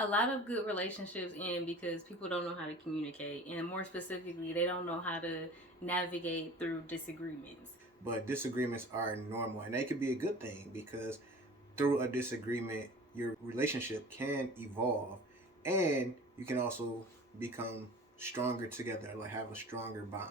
A lot of good relationships end because people don't know how to communicate, and more specifically, they don't know how to navigate through disagreements. But disagreements are normal, and they can be a good thing because through a disagreement, your relationship can evolve, and you can also become stronger together, like have a stronger bond.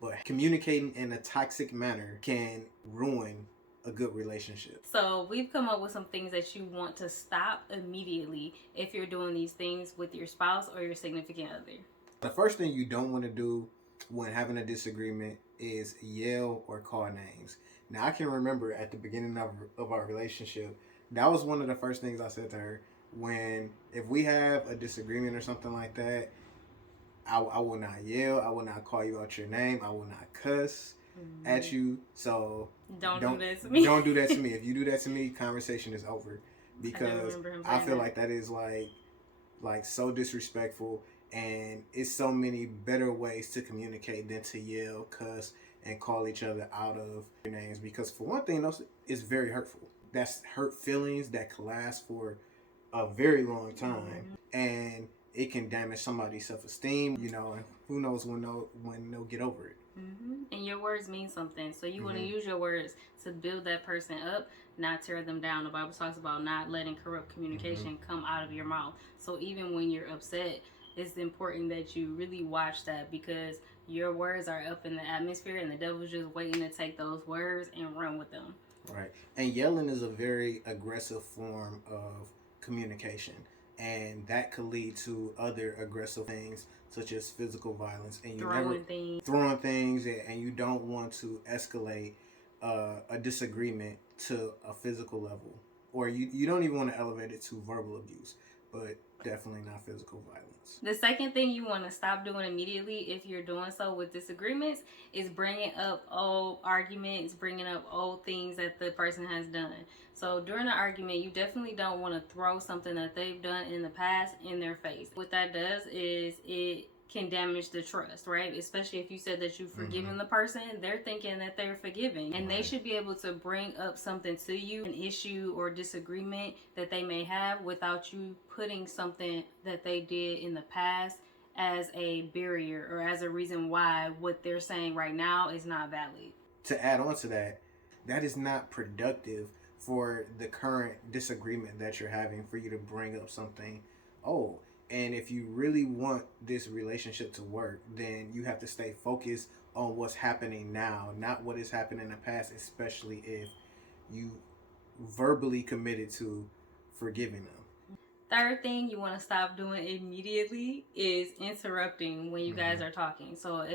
But communicating in a toxic manner can ruin a good relationship. So, we've come up with some things that you want to stop immediately if you're doing these things with your spouse or your significant other. The first thing you don't want to do when having a disagreement is yell or call names. Now, I can remember at the beginning of our relationship, that was one of the first things I said to her. When, if we have a disagreement or something like that, I will not yell. I will not call you out your name. I will not cuss at you. So Don't do that to me. Don't do that to me. If you do that to me, conversation is over. Because I feel like that is like so disrespectful, and it's so many better ways to communicate than to yell, cuss, and call each other out of your names. Because for one thing, those it's very hurtful. That's hurt feelings that can last for a very long time, and it can damage somebody's self-esteem. And who knows when they'll get over it. And your words mean something, so you want to use your words to build that person up, not tear them down. The Bible talks about not letting corrupt communication come out of your mouth. So even when you're upset, it's important that you really watch that, because your words are up in the atmosphere and the devil's just waiting to take those words and run with them. Right. And yelling is a very aggressive form of communication, and that could lead to other aggressive things such as physical violence, and throwing things, and you don't want to escalate a disagreement to a physical level, or you don't even want to elevate it to verbal abuse, but definitely not physical violence. The second thing you want to stop doing immediately if you're doing so with disagreements is bringing up old arguments, bringing up old things that the person has done. So during an argument, you definitely don't want to throw something that they've done in the past in their face. What that does is it can damage the trust, right? Especially if you said that you've forgiven the person, they're thinking that they're forgiving, and they should be able to bring up something to you, an issue or disagreement that they may have, without you putting something that they did in the past as a barrier or as a reason why what they're saying right now is not valid. To add on to that, that is not productive for the current disagreement that you're having, for you to bring up something old. And if you really want this relationship to work, then you have to stay focused on what's happening now, not what has happened in the past, especially if you verbally committed to forgiving them. Third thing you want to stop doing immediately is interrupting when you guys are talking. So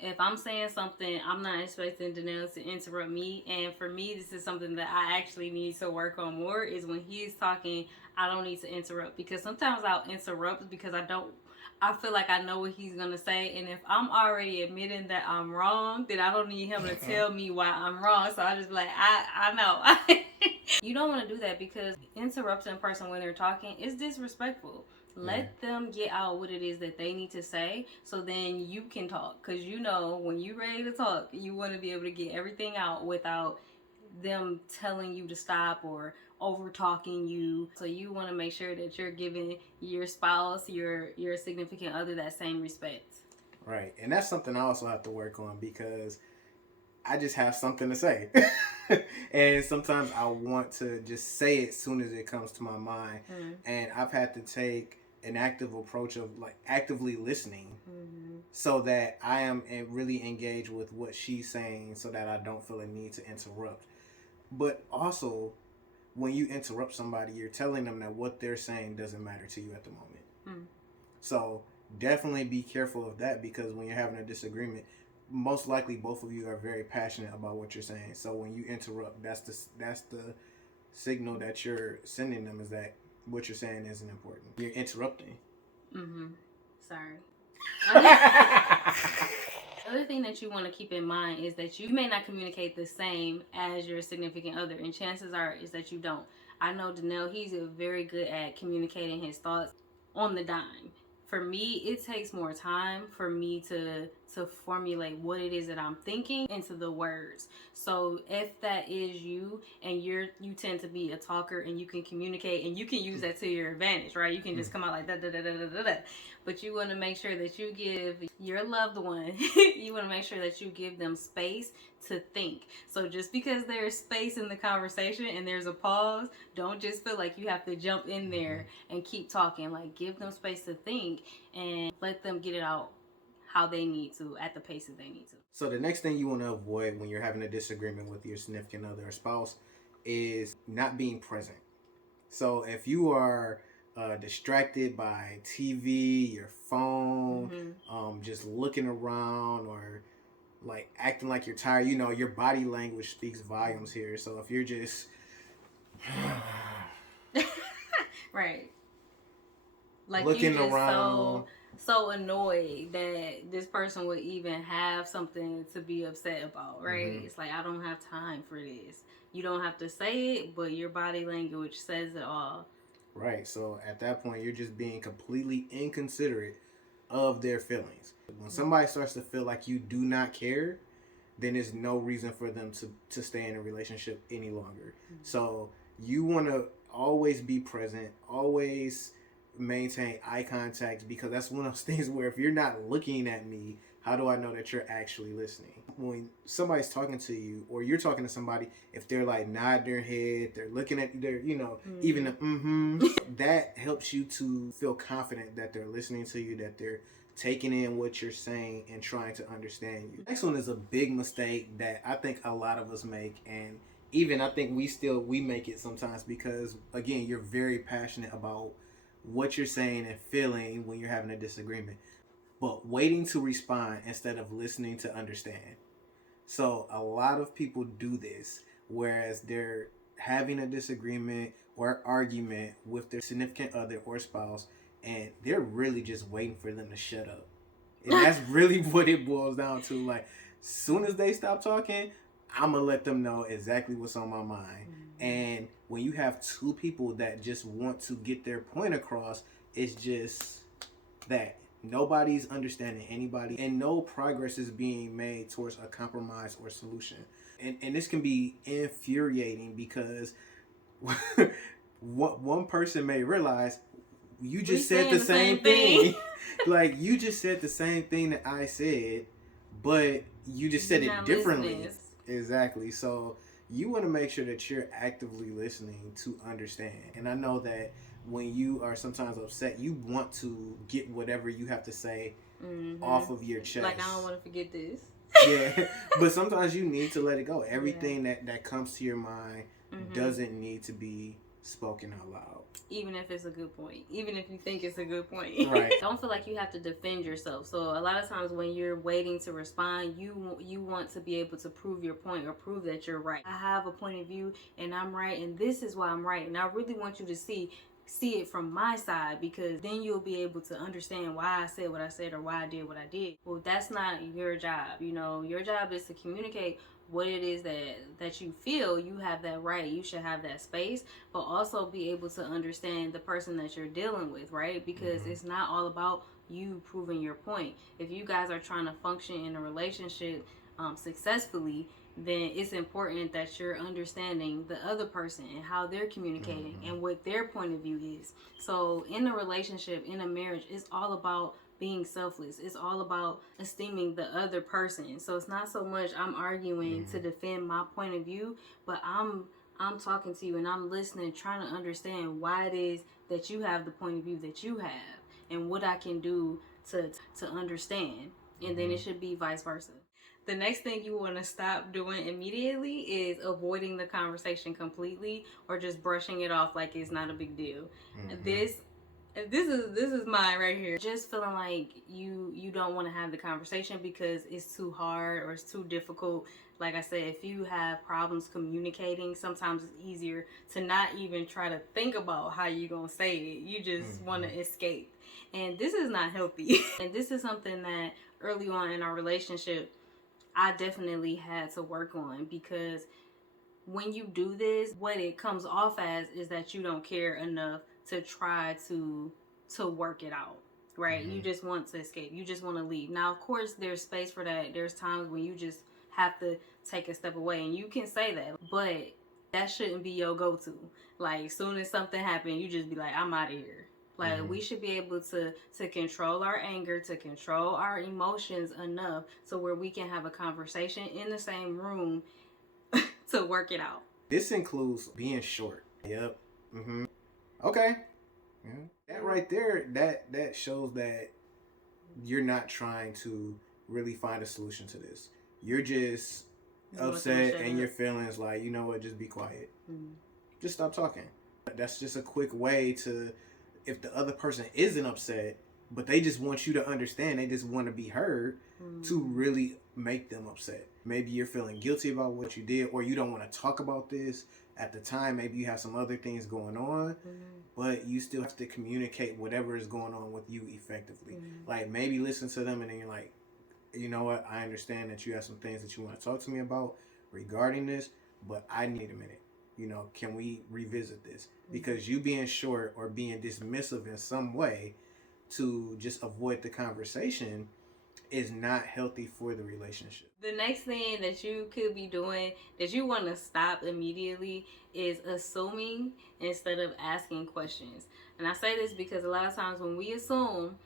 if I'm saying something, I'm not expecting Danelle to interrupt me. And for me, this is something that I actually need to work on more, is when he's talking, I don't need to interrupt, because sometimes I'll interrupt because I feel like I know what he's going to say. And if I'm already admitting that I'm wrong, then I don't need him to tell me why I'm wrong. So I just be like, I know. You don't want to do that, because interrupting a person when they're talking is disrespectful. Let them get out what it is that they need to say, so then you can talk. Because when you're ready to talk, you want to be able to get everything out without them telling you to stop or over talking you. So you want to make sure that you're giving your spouse, your significant other, that same respect. Right. And that's something I also have to work on, because I just have something to say. And sometimes I want to just say it as soon as it comes to my mind. And I've had to take an active approach of like actively listening, so that I am really engaged with what she's saying, so that I don't feel a need to interrupt. But also, when you interrupt somebody, you're telling them that what they're saying doesn't matter to you at the moment. So definitely be careful of that, because when you're having a disagreement, most likely both of you are very passionate about what you're saying. So when you interrupt, that's the signal that you're sending them, is that what you're saying isn't important. You're interrupting. Sorry. Other thing that you want to keep in mind is that you may not communicate the same as your significant other, and chances are is that you don't. I know Danelle, he's very good at communicating his thoughts on the dime. For me, it takes more time for me to to formulate what it is that I'm thinking into the words. So if that is you, and you tend to be a talker, and you can communicate, and you can use that to your advantage, right? You can just come out like da da da da da da da. But you want to make sure that you give your loved one, you want to make sure that you give them space to think. So just because there's space in the conversation and there's a pause, don't just feel like you have to jump in there and keep talking. Like, give them space to think and let them get it out how they need to, at the pace that they need to. So the next thing you want to avoid when you're having a disagreement with your significant other or spouse is not being present. So if you are distracted by TV, your phone, just looking around, or like acting like you're tired, your body language speaks volumes here. So if you're just right, like looking you just around, so annoyed that this person would even have something to be upset about, right? It's like, I don't have time for this. You don't have to say it, but your body language says it all. right? So at that point, you're just being completely inconsiderate of their feelings. When somebody starts to feel like you do not care, then there's no reason for them to stay in a relationship any longer. So you want to always be present, always maintain eye contact, because that's one of those things where if you're not looking at me, how do I know that you're actually listening? When somebody's talking to you, or you're talking to somebody, if they're like nod their head, they're looking at their, even the that helps you to feel confident that they're listening to you, that they're taking in what you're saying and trying to understand you. Next one is a big mistake that I think a lot of us make, and even I think we make it sometimes, because again, you're very passionate about what you're saying and feeling when you're having a disagreement, but waiting to respond instead of listening to understand. So a lot of people do this, whereas they're having a disagreement or argument with their significant other or spouse, and they're really just waiting for them to shut up. And that's really what it boils down to. Like, soon as they stop talking, I'm going to let them know exactly what's on my mind. And when you have two people that just want to get their point across, it's just that nobody's understanding anybody, and no progress is being made towards a compromise or solution. And this can be infuriating, because what one person may realize, you just said the same thing. Like, you just said the same thing that I said, but you just said it differently. Exactly. So you want to make sure that you're actively listening to understand. And I know that when you are sometimes upset, you want to get whatever you have to say off of your chest. Like, I don't want to forget this. Yeah. But sometimes you need to let it go. Everything that comes to your mind doesn't need to be spoken out loud. Even if it's a good point. Even if you think it's a good point. Right. Don't feel like you have to defend yourself. So a lot of times when you're waiting to respond, you want to be able to prove your point, or prove that you're right. I have a point of view and I'm right, and this is why I'm right. And I really want you to see it from my side, because then you'll be able to understand why I said what I said, or why I did what I did. Well, that's not your job. Your job is to communicate what it is that you feel. You have that right. You should have that space, but also be able to understand the person that you're dealing with, right? Because it's not all about you proving your point. If you guys are trying to function in a relationship successfully, then it's important that you're understanding the other person and how they're communicating and what their point of view is. So in a relationship, in a marriage, it's all about being selfless. It's all about esteeming the other person. So it's not so much I'm arguing to defend my point of view, but I'm talking to you and I'm listening, trying to understand why it is that you have the point of view that you have, and what I can do to understand. And then it should be vice versa. The next thing you want to stop doing immediately is avoiding the conversation completely, or just brushing it off like it's not a big deal. This is mine right here. Just feeling like you don't want to have the conversation because it's too hard or it's too difficult. Like I said, if you have problems communicating, sometimes it's easier to not even try to think about how you're going to say it. You just want to escape. And this is not healthy. And this is something that early on in our relationship, I definitely had to work on, because when you do this, what it comes off as is that you don't care enough to try to work it out. right? You just want to escape. You just want to leave. Now, of course, there's space for that. There's times when you just have to take a step away, and you can say that, but that shouldn't be your go-to. Like, as soon as something happens, you just be like, I'm out of here. Like, we should be able to control our anger, to control our emotions enough so where we can have a conversation in the same room to work it out. This includes being short. Yep. Okay. Yeah. That right there, that shows that you're not trying to really find a solution to this. You're just upset and your feelings like, you know what, just be quiet. Just stop talking. That's just a quick way to, if the other person isn't upset, but they just want you to understand, they just want to be heard, to really make them upset. Maybe you're feeling guilty about what you did, or you don't want to talk about this at the time. Maybe you have some other things going on, but you still have to communicate whatever is going on with you effectively. Like, maybe listen to them and then you're like, you know what, I understand that you have some things that you want to talk to me about regarding this, but I need a minute. You know, can we revisit this? Because you being short or being dismissive in some way to just avoid the conversation is not healthy for the relationship. The next thing that you could be doing that you want to stop immediately is assuming instead of asking questions. And I say this because a lot of times when we assume,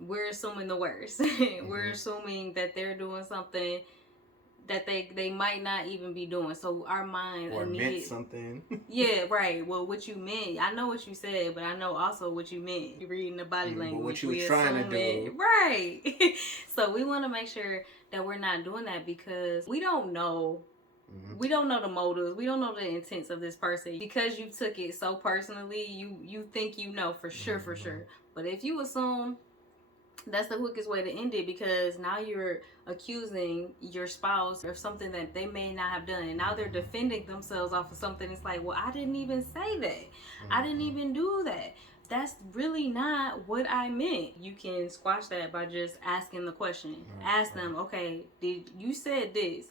we're assuming the worst. We're assuming that they're doing something that they might not even be doing. So our mind or meant something. Yeah, right. Well, what you meant, I know what you said, but I know also what you meant. You're reading the body language. But what you were trying to do. Right. So we want to make sure that we're not doing that because we don't know. We don't know the motives. We don't know the intents of this person. Because you took it so personally, you think you know for sure, for sure. But if you assume, that's the quickest way to end it, because now you're accusing your spouse of something that they may not have done, and now they're defending themselves off of something. It's like, well, I didn't even say that. I didn't even do that. That's really not what I meant. You can squash that by just asking the question. Ask them, okay, did you said this,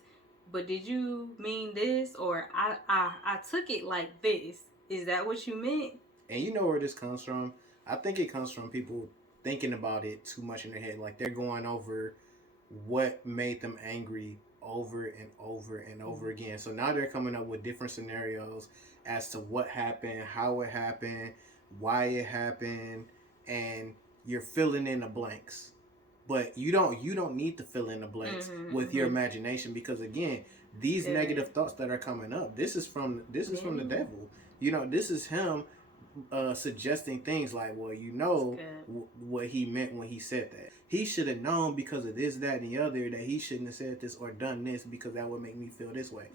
but did you mean this? Or I took it like this. Is that what you meant? And you know where this comes from? I think it comes from people thinking about it too much in their head. Like, they're going over what made them angry over and over and over again. So now they're coming up with different scenarios as to what happened, how it happened, why it happened, and you're filling in the blanks. But you don't need to fill in the blanks with your imagination, because again, these negative thoughts that are coming up, this is from the devil. You know, this is him suggesting things like, well, you know what he meant when he said that. He should have known because of this, that, and the other that he shouldn't have said this or done this because that would make me feel this way.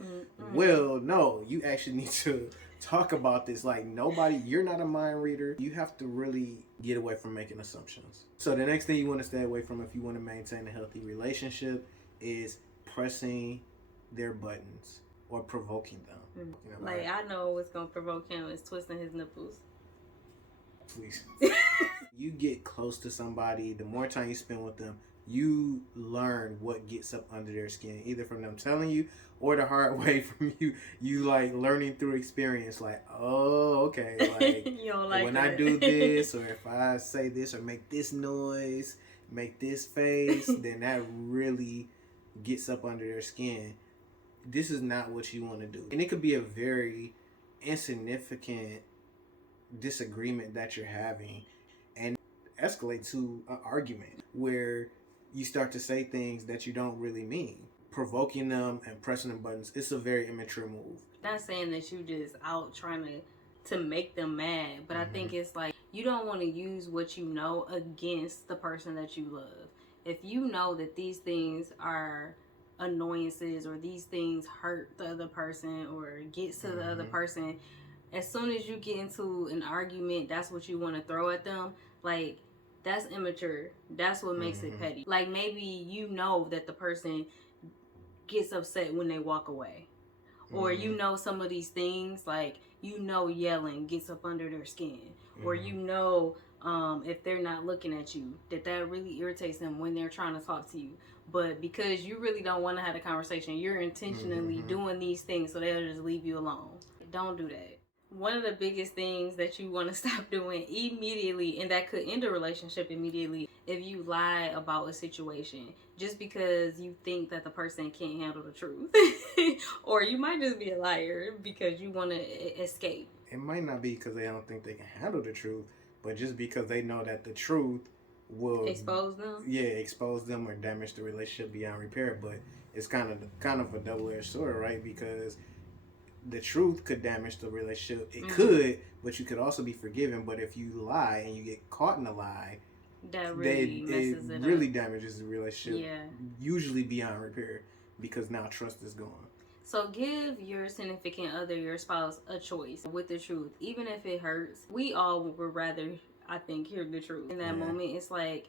Well, no, you actually need to talk about this. Like, you're not a mind reader. You have to really get away from making assumptions. So the next thing you want to stay away from if you want to maintain a healthy relationship is pressing their buttons or provoking them. You know, like, I know what's going to provoke him is twisting his nipples. Please. You get close to somebody, the more time you spend with them, you learn what gets up under their skin, either from them telling you or the hard way from you like learning through experience. Like, oh, okay, like, you don't like when that. I do this, or if I say this or make this noise, make this face, then that really gets up under their skin. This is not what you want to do. And it could be a very insignificant disagreement that you're having and escalate to an argument where you start to say things that you don't really mean. Provoking them and pressing the buttons, it's a very immature move. Not saying that you just out trying to make them mad, but I think it's like, you don't want to use what you know against the person that you love. If you know that these things are annoyances or these things hurt the other person or gets to the other person, as soon as you get into an argument, that's what you want to throw at them. Like, that's immature. That's what makes it petty. Like, maybe you know that the person gets upset when they walk away. Or you know some of these things, like, you know yelling gets up under their skin. Or you know if they're not looking at you, that really irritates them when they're trying to talk to you. But because you really don't want to have a conversation, you're intentionally doing these things so they'll just leave you alone. Don't do that. One of the biggest things that you want to stop doing immediately, and that could end a relationship immediately, if you lie about a situation just because you think that the person can't handle the truth. Or you might just be a liar because you want to escape. It might not be because they don't think they can handle the truth, but just because they know that the truth will expose them. Yeah, expose them or damage the relationship beyond repair. But it's kind of a double-edged sword, right? Because the truth could damage the relationship. It could, but you could also be forgiven. But if you lie and you get caught in a lie, that really messes it it really up. damages the relationship. Yeah. Usually beyond repair, because now trust is gone. So give your significant other, your spouse, a choice with the truth, even if it hurts. We all would rather, I think, hear the truth. In that moment, it's like,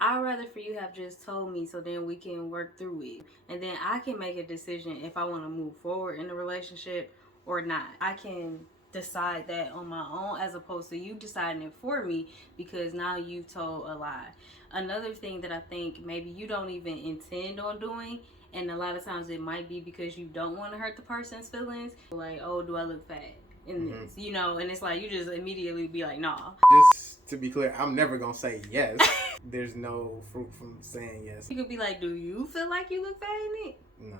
I'd rather for you have just told me so then we can work through it. And then I can make a decision if I want to move forward in the relationship or not. I can decide that on my own as opposed to you deciding it for me because now you've told a lie. Another thing that I think maybe you don't even intend on doing, and a lot of times it might be because you don't want to hurt the person's feelings. Like, oh, do I look fat in this? You know, and it's like you just immediately be like, nah. Just to be clear, I'm never going to say yes. There's no fruit from saying yes. You could be like, do you feel like you look fat in it? No.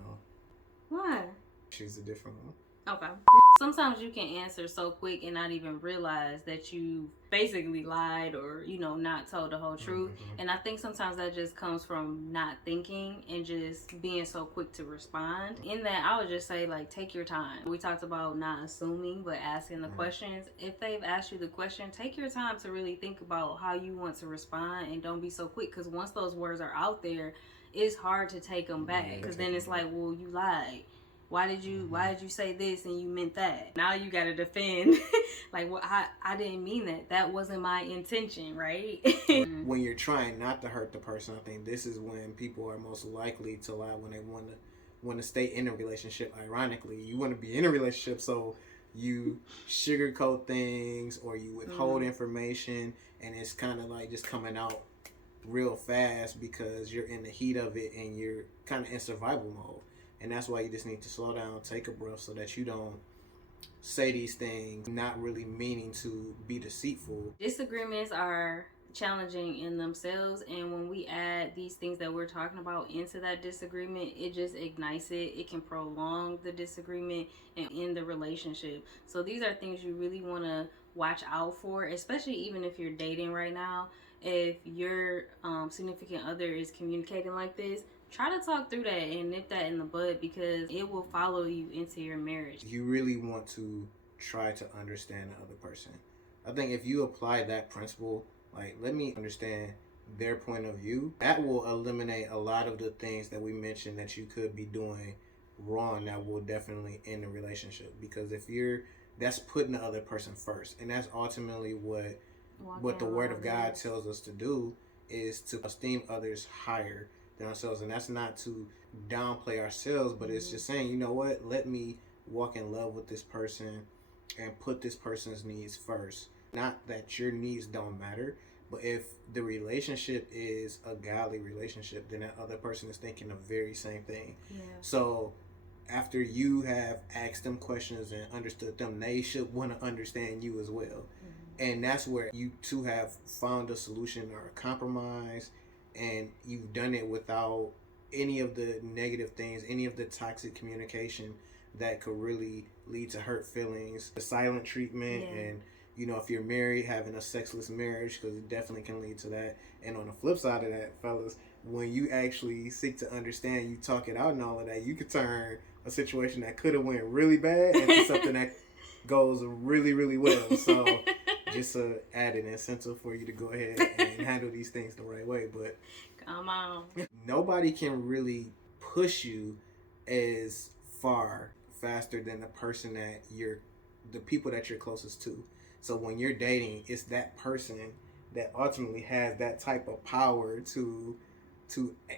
Why? She's a different one. Okay. Sometimes you can answer so quick and not even realize that you basically lied or, you know, not told the whole truth. And I think sometimes that just comes from not thinking and just being so quick to respond. In that, I would just say, like, take your time. We talked about not assuming, but asking the questions. If they've asked you the question, take your time to really think about how you want to respond and don't be so quick. Because once those words are out there, it's hard to take them back. Because then it's like, well, you lied. Why did you say this and you meant that? Now you gotta defend. Like, well, I didn't mean that. That wasn't my intention, right? When you're trying not to hurt the person, I think this is when people are most likely to lie, when they want to stay in a relationship. Ironically, you want to be in a relationship, so you sugarcoat things or you withhold information, and it's kind of like just coming out real fast because you're in the heat of it and you're kind of in survival mode. And that's why you just need to slow down, take a breath, so that you don't say these things not really meaning to be deceitful. Disagreements are challenging in themselves, and when we add these things that we're talking about into that disagreement, it just ignites it. It can prolong the disagreement and end the relationship. So these are things you really want to watch out for, especially even if you're dating right now. If your significant other is communicating like this, try to talk through that and nip that in the bud, because it will follow you into your marriage. You really want to try to understand the other person. I think if you apply that principle, like, let me understand their point of view, that will eliminate a lot of the things that we mentioned that you could be doing wrong that will definitely end the relationship. Because that's putting the other person first. And that's ultimately what the Word of God tells us to do, is to esteem others higher than ourselves. And that's not to downplay ourselves, but it's just saying, you know what, let me walk in love with this person and put this person's needs first. Not that your needs don't matter, but if the relationship is a godly relationship, then that other person is thinking the very same thing. So after you have asked them questions and understood them, they should want to understand you as well. And that's where you two have found a solution or a compromise, and you've done it without any of the negative things, any of the toxic communication that could really lead to hurt feelings, the silent treatment, and, you know, if you're married, having a sexless marriage, because it definitely can lead to that. And on the flip side of that, fellas, when you actually seek to understand, you talk it out and all of that, you could turn a situation that could have went really bad into something that goes really, really well. So just a added incentive for you to go ahead and handle these things the right way. But come on, nobody can really push you as faster than the people that you're closest to. So when you're dating, it's that person that ultimately has that type of power to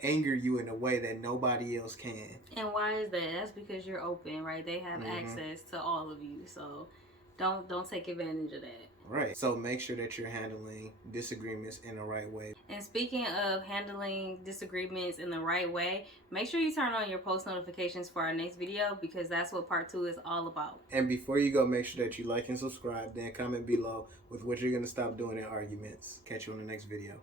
anger you in a way that nobody else can. And why is that? That's because you're open, right? They have access to all of you. So Don't take advantage of that. Right. So make sure that you're handling disagreements in the right way. And speaking of handling disagreements in the right way, make sure you turn on your post notifications for our next video, because that's what part 2 is all about. And before you go, make sure that you like and subscribe. Then comment below with what you're going to stop doing in arguments. Catch you on the next video.